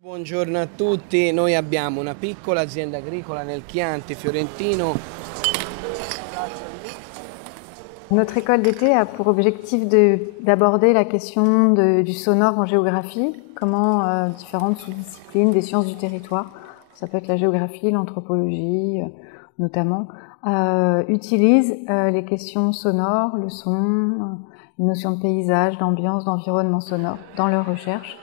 Buongiorno a tutti, noi abbiamo una piccola azienda agricola nel Chianti fiorentino. Notre école d'été a pour objectif d'aborder la question du sonore en géographie, comment différentes sous-disciplines des sciences du territoire, ça peut être la géographie, l'anthropologie notamment, utilisent les questions sonores, le son, une notion de paysage, d'ambiance, d'environnement sonore dans leurs recherches.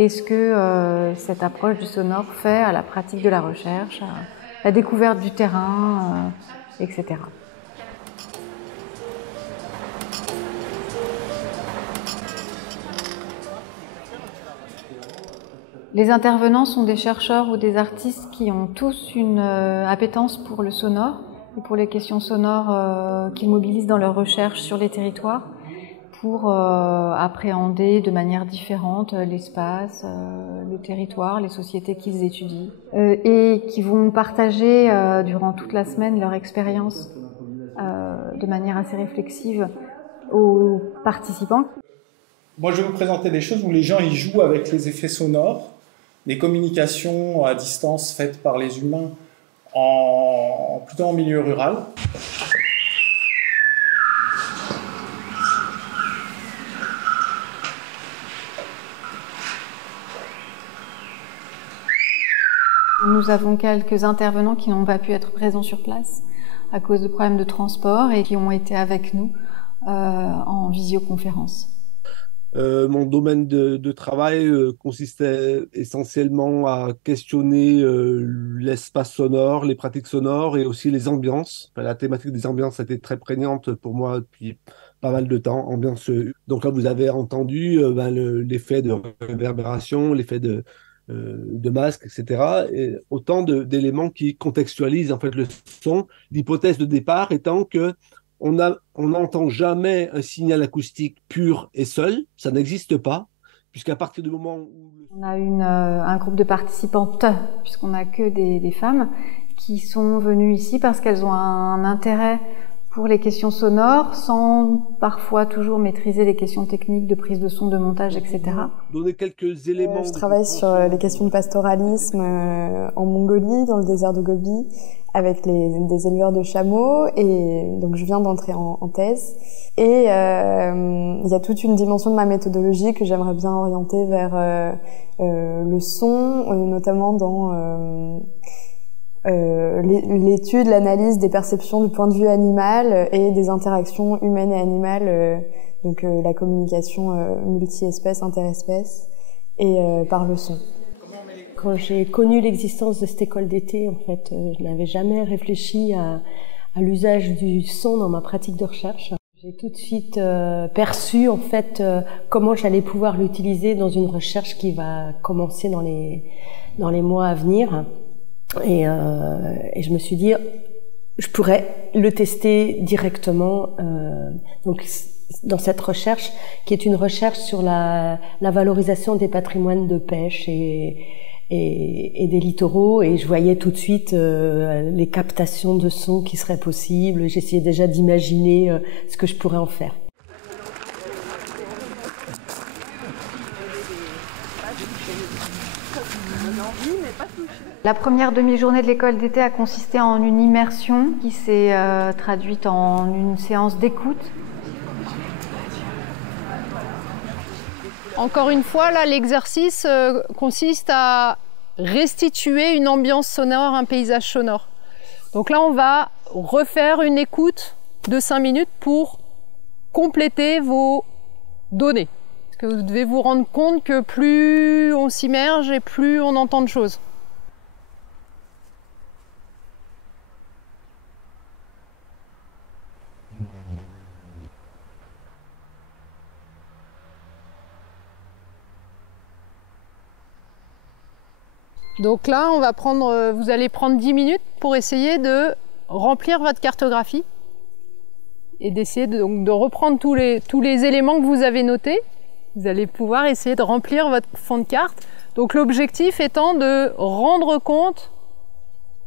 Et ce que cette approche du sonore fait à la pratique de la recherche, à la découverte du terrain, etc. Les intervenants sont des chercheurs ou des artistes qui ont tous une appétence pour le sonore et pour les questions sonores qu'ils mobilisent dans leurs recherches sur les territoires pour appréhender de manière différente l'espace, le territoire, les sociétés qu'ils étudient et qui vont partager durant toute la semaine leur expérience de manière assez réflexive aux participants. Moi, je vais vous présenter des choses où les gens ils jouent avec les effets sonores, des communications à distance faites par les humains plutôt en milieu rural. Nous avons quelques intervenants qui n'ont pas pu être présents sur place à cause de problèmes de transport et qui ont été avec nous en visioconférence. Mon domaine de travail consistait essentiellement à questionner l'espace sonore, les pratiques sonores et aussi les ambiances. Enfin, la thématique des ambiances a été très prégnante pour moi depuis pas mal de temps. Donc là, vous avez entendu l'effet de réverbération, l'effet de masque, etc. Et autant d'éléments qui contextualisent en fait le son. L'hypothèse de départ étant que on n'entend jamais un signal acoustique pur et seul, ça n'existe pas, puisqu'à partir du moment où... On a un groupe de participantes, puisqu'on n'a que des femmes, qui sont venues ici parce qu'elles ont un intérêt pour les questions sonores, sans parfois toujours maîtriser les questions techniques de prise de son, de montage, etc. Donner quelques éléments... Je travaille sur les questions de pastoralisme en Mongolie, dans le désert de Gobi, avec des éleveurs de chameaux, et donc je viens d'entrer en thèse. Et il y a toute une dimension de ma méthodologie que j'aimerais bien orienter vers le son, notamment dans l'étude, l'analyse des perceptions du point de vue animal et des interactions humaines et animales, donc la communication multi-espèces, interespèces, et par le son. Quand j'ai connu l'existence de cette école d'été, en fait, je n'avais jamais réfléchi à l'usage du son dans ma pratique de recherche. J'ai tout de suite perçu, en fait, comment j'allais pouvoir l'utiliser dans une recherche qui va commencer dans les mois à venir. Et je me suis dit, je pourrais le tester directement donc dans cette recherche, qui est une recherche sur la valorisation des patrimoines de pêche et des littoraux, et je voyais tout de suite les captations de sons qui seraient possibles. J'essayais déjà d'imaginer ce que je pourrais en faire. La première demi-journée de l'école d'été a consisté en une immersion qui s'est traduite en une séance d'écoute. Encore une fois, là, l'exercice consiste à restituer une ambiance sonore, un paysage sonore. Donc là, on va refaire une écoute de 5 minutes pour compléter vos données. Parce que vous devez vous rendre compte que plus on s'immerge et plus on entend de choses. Donc là, vous allez prendre 10 minutes pour essayer de remplir votre cartographie et d'essayer de reprendre tous les éléments que vous avez notés. Vous allez pouvoir essayer de remplir votre fond de carte. Donc l'objectif étant de rendre compte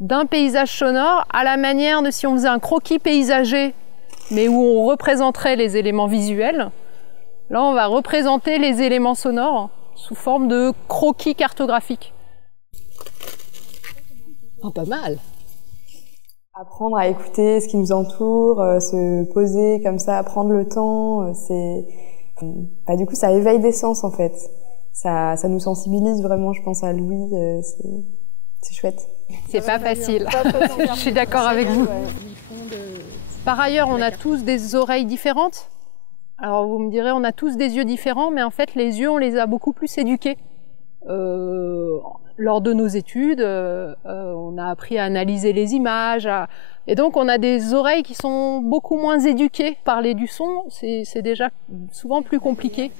d'un paysage sonore à la manière de si on faisait un croquis paysager, mais où on représenterait les éléments visuels. Là, on va représenter les éléments sonores sous forme de croquis cartographiques. Oh, pas mal. Apprendre à écouter ce qui nous entoure, se poser comme ça, prendre le temps, du coup ça éveille des sens en fait. Ça nous sensibilise vraiment, je pense, à l'ouïe, c'est chouette. C'est pas facile. Je suis d'accord avec vous. Par ailleurs, on a tous des oreilles différentes. Alors vous me direz, on a tous des yeux différents, mais en fait les yeux, on les a beaucoup plus éduqués. Lors de nos études, on a appris à analyser les images, et donc on a des oreilles qui sont beaucoup moins éduquées. Parler du son, c'est déjà souvent plus compliqué.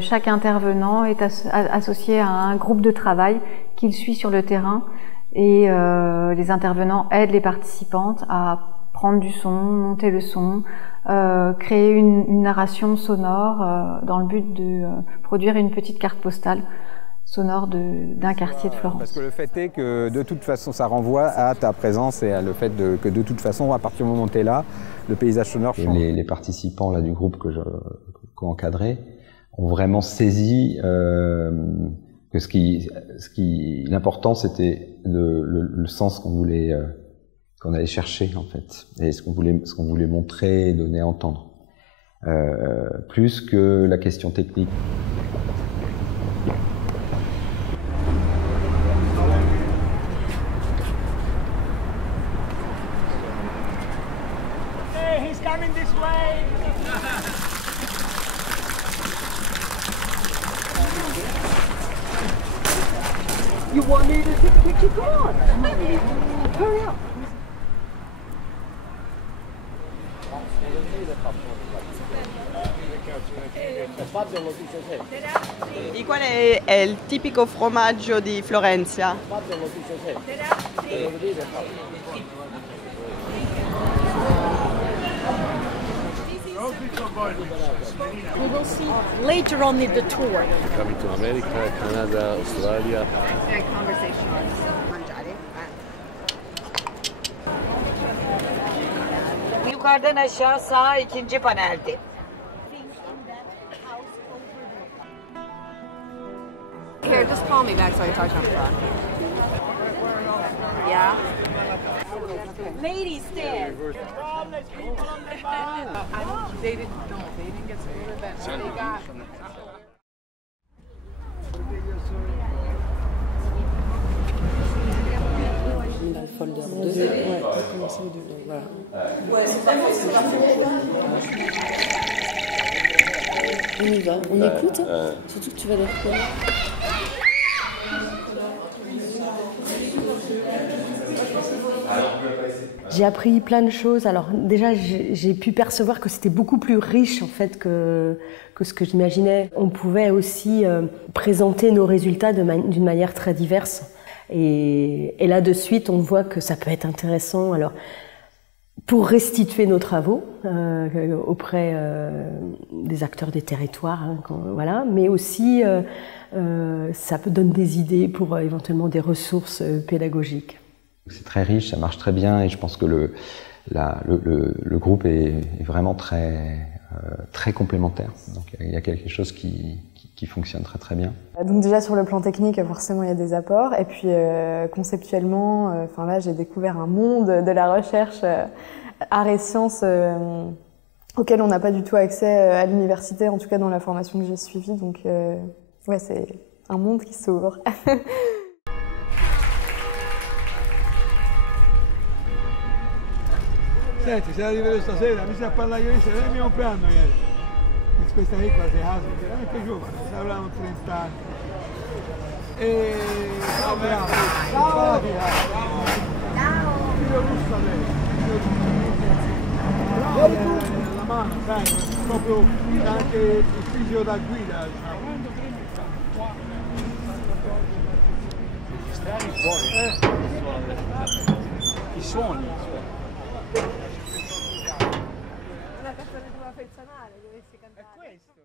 Chaque intervenant est associé à un groupe de travail qu'il suit sur le terrain, et les intervenants aident les participantes à prendre du son, monter le son, créer une narration sonore dans le but de produire une petite carte postale sonore d'un quartier de Florence. Parce que le fait est que de toute façon ça renvoie à ta présence et à le fait que de toute façon à partir du moment où tu es là, le paysage sonore change. Les participants là, du groupe que j'ai encadré ont vraiment saisi que l'important c'était le sens qu'on allait chercher en fait, et ce qu'on voulait montrer et donner à entendre, plus que la question technique. Hey, he's coming this way. You want me to take a picture? Come on. Hurry up. Di qual è il tipico formaggio di Florenza? We will see later on in the tour. Coming to America, Canada, Australia. Yukarıdan aşağı sağ ikinci panelde. Here, just call me back so I can talk to him. Yeah? Ladies stand. They didn't get to the event. They got... Dans le folder 2. Ouais, on a commencé le 2. Donc voilà. On y va, on écoute, surtout que tu vas les reconnaître. J'ai appris plein de choses. Alors déjà, j'ai pu percevoir que c'était beaucoup plus riche en fait que ce que j'imaginais. On pouvait aussi présenter nos résultats d'une manière très diverse. Et là, de suite, on voit que ça peut être intéressant. Alors, pour restituer nos travaux auprès des acteurs des territoires, hein, voilà, mais aussi ça peut donner des idées pour éventuellement des ressources pédagogiques. C'est très riche, ça marche très bien, et je pense que le groupe est vraiment très complémentaire. Donc il y a quelque chose qui fonctionne très très bien. Donc déjà sur le plan technique, forcément il y a des apports, et puis conceptuellement, là j'ai découvert un monde de la recherche arts et sciences auquel on n'a pas du tout accès à l'université, en tout cas dans la formation que j'ai suivie. Donc ouais, c'est un monde qui s'ouvre. Senti, se arriverò stasera, mi sa parlare io, è il mio compleanno ieri. Questa piccola si casa, veramente giovane, avranno 30 anni. E... Oh, bravo! Ciao! Ciao! Figlio russo lei! Bravo! La mano, sai, proprio anche il figlio da guida, diciamo. Strani fuori. I suoni. Una canzone tua personale, dovessi cantare. È questo.